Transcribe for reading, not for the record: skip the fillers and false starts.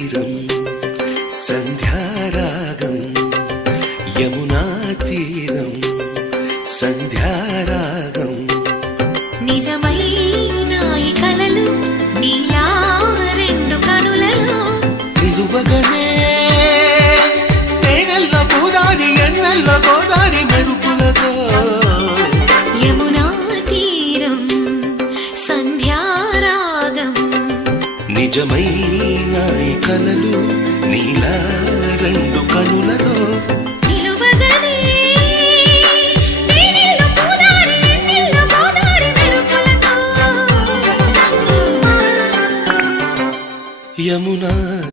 తీరం సంధ్యారాగం యమునా తీరం సంధ్యారాగం నిజమైన ఈ కలలు నీలా రెండు కనులలో నిలువగనే తేనెల్లో గోదారి ఎన్నెల్లో గోదారి మెరుపులతో యమునా తీరం సంధ్యారాగం నిజమైన ఈ కలలు నీలా